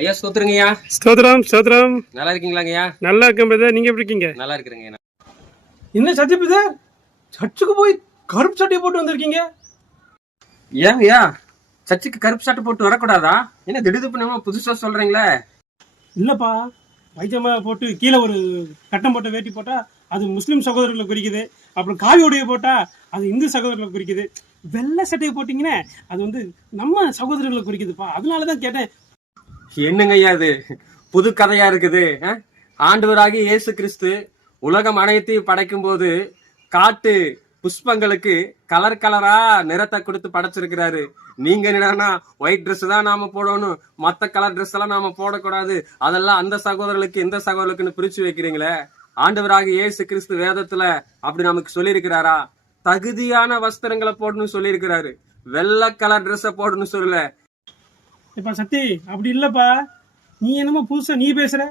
ஐயா ஸ்தோத்திரங்கய்யா. ஸ்தோத்திரம் ஸ்தோத்திரம். நல்லா இருக்கீங்களாங்கய்யா? நல்லா இருக்கேன் பிரதர். நீங்க எப்படி இருக்கீங்க? நல்லா இருக்கிறேங்க. என்ன சத்தி பிரதர், சர்ச்சுக்கு போய் கருப்பு சட்டையை போட்டு வந்திருக்கீங்க? ஏங்கய்யா சர்ச்சுக்கு கருப்பு சட்டை போட்டு வரக்கூடாதா? என்ன திடீர்னு புதுசா சொல்றீங்களே? இல்லப்பா, வைத்தியமா போட்டு கீழே ஒரு கட்டம் போட்ட வேட்டி போட்டா அது முஸ்லிம் சகோதரர்களை குறிக்குது. அப்புறம் காவி உடைய போட்டா அது இந்து சகோதரர்களை குறிக்குது. வெள்ளை சட்டையை போட்டீங்கன்னா அது வந்து நம்ம சகோதரர்களை குறிக்குதுப்பா. அதனாலதான் கேட்டேன். என்னங்கய்யா இது புது கதையா இருக்குது? ஆண்டவராகி இயேசு கிறிஸ்து உலகம் அனைத்தையும் படைக்கும் போது காட்டு புஷ்பங்களுக்கு கலர் கலரா நிறத்தை கொடுத்து படைச்சிருக்கிறாரு. நீங்க என்னன்னா ஒயிட் ட்ரெஸ் தான் நாம போடணும், மத்த கலர் ட்ரெஸ் எல்லாம் நாம போடக்கூடாது, அதெல்லாம் அந்த சகோதரர்களுக்கு இந்த சகோதரர்களுக்குன்னு பிரிச்சு வைக்கிறீங்களே. ஆண்டவராக இயேசு கிறிஸ்து வேதத்துல அப்படி நமக்கு சொல்லி இருக்கிறாரா? தகுதியான வஸ்திரங்களை போடணும்னு சொல்லி இருக்கிறாரு. வெள்ளை கலர் ட்ரெஸ்ஸ போடணும்னு சொல்லல. இப்ப சத்தி அப்படி இல்லப்பா, நீ என்னமோ புதுசா நீ பேசுற.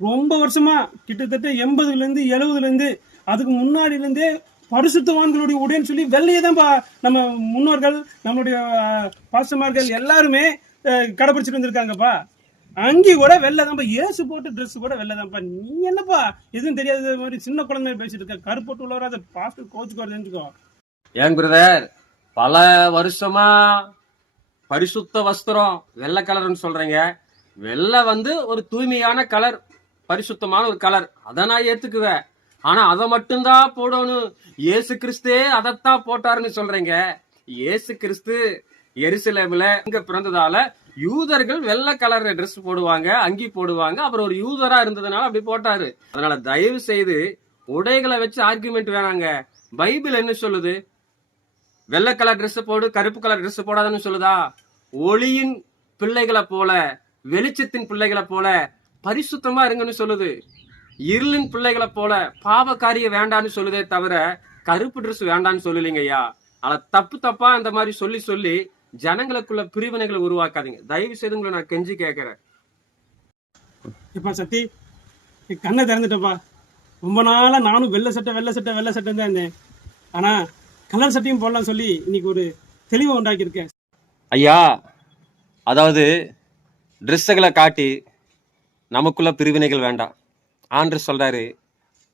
ரொம்ப வருஷமா கிட்டத்தட்ட 80ல இருந்து 70ல இருந்து அதுக்கு முன்னாடில இருந்தே பரிசுத்தவான்களுடைய உடைன்னு சொல்லி வெள்ளையே தான்ப்பா நம்ம முன்னோர்கள் நம்மளுடைய பாசமார்கள் எல்லாருமே கடைபிடிச்சிட்டு வந்திருக்காங்கப்பா. அங்கி கூட வெள்ளை தான்ப்பா, ஏசு போட்டு ட்ரெஸ் கூட வெள்ளை தான்ப்பா. நீ என்னப்பா எதுவும் தெரியாத மாதிரி சின்ன குழந்தை பேசிட்டு இருக்க? கருப்போட்டு உள்ளவரா அதை பாஸ்டர் கோச்சுக்கோ தெரிஞ்சுக்கோ. ஏன் பிரதர், பல வருஷமா பரிசுத்த வஸ்திரம் வெள்ளை கலர்னு சொல்றீங்க. வெள்ளை ஒரு தூய்மையான கலர், பரிசுத்தமான ஒரு கலர், அதை நான் ஏத்துக்குவேன். ஆனா அதை மட்டும்தான் போடணும், இயேசு கிறிஸ்தே அதைத்தான் போட்டாருன்னு சொல்றீங்க. இயேசு கிறிஸ்து எருசலேம்ல இங்க பிறந்ததால யூதர்கள் வெள்ளை கலர் ட்ரெஸ் போடுவாங்க, அங்கி போடுவாங்க. அப்புறம் ஒரு யூதரா இருந்ததுனால அப்படி போட்டாரு. அதனால தயவு செய்து உடைகளை வச்சு ஆர்குமெண்ட் வேணாங்க. பைபிள் என்ன சொல்லுது? வெள்ளை கலர் ட்ரெஸ் போடு, கருப்பு கலர் ட்ரெஸ் போடாதுன்னு சொல்லுதா? ஒளியின் பிள்ளைகளை போல, வெளிச்சத்தின் பிள்ளைகளை போல பரிசுத்தமா இருங்கன்னு சொல்லுது. இருளின் பிள்ளைகளை போல பாவக்காரிய வேண்டான்னு சொல்லுதே தவிர கருப்பு ட்ரெஸ் வேண்டான்னு சொல்லலீங்க ஐயா. ஆனா தப்பு தப்பா அந்த மாதிரி சொல்லி சொல்லி ஜனங்களுக்குள்ள பிரிவினைகளை உருவாக்காதீங்க தயவு செய்து. உங்களை நான் கெஞ்சி கேட்கிறேன். இப்ப சத்தி கண்ணை திறந்துட்டப்பா. ரொம்ப நாளா நானும் வெள்ளை சட்டை தான் இருந்தேன். ஆனா கலர் சட்டையும் போடலாம் சொல்லி இன்னைக்கு ஒரு தெளிவை உண்டாக்கி இருக்கேன் ஐயா. அதாவது ட்ரெஸ்ஸுகளை காட்டி நமக்குள்ள பிரிவினைகள் வேண்டாம். ஆண்டவர் சொல்றாரு,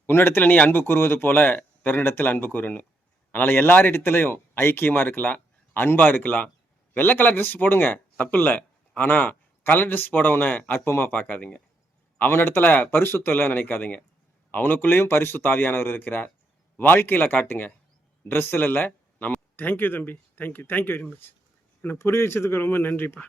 உன்னிடத்துல நீ அன்பு கூறுவது போல பிறனிடத்தில் அன்பு கூறணும். அதனால எல்லாரிடத்துலையும் ஐக்கியமா இருக்கலாம், அன்பா இருக்கலாம். வெள்ளை கலர் ட்ரெஸ் போடுங்க, தப்பு இல்லை. ஆனா கலர் ட்ரெஸ் போடவனை அற்பமா பார்க்காதீங்க. அவனிடத்துல பரிசுத்தம் இல்லை நினைக்காதீங்க. அவனுக்குள்ளேயும் பரிசுத்த ஆவியானவர் இருக்கிறார். வாழ்க்கையில காட்டுங்க, ட்ரெஸ்ஸில் இல்லை. நம்ம தேங்க்யூ தம்பி, தேங்க்யூ வெரி மச். என்னை புரிய வச்சதுக்கு ரொம்ப நன்றிப்பா.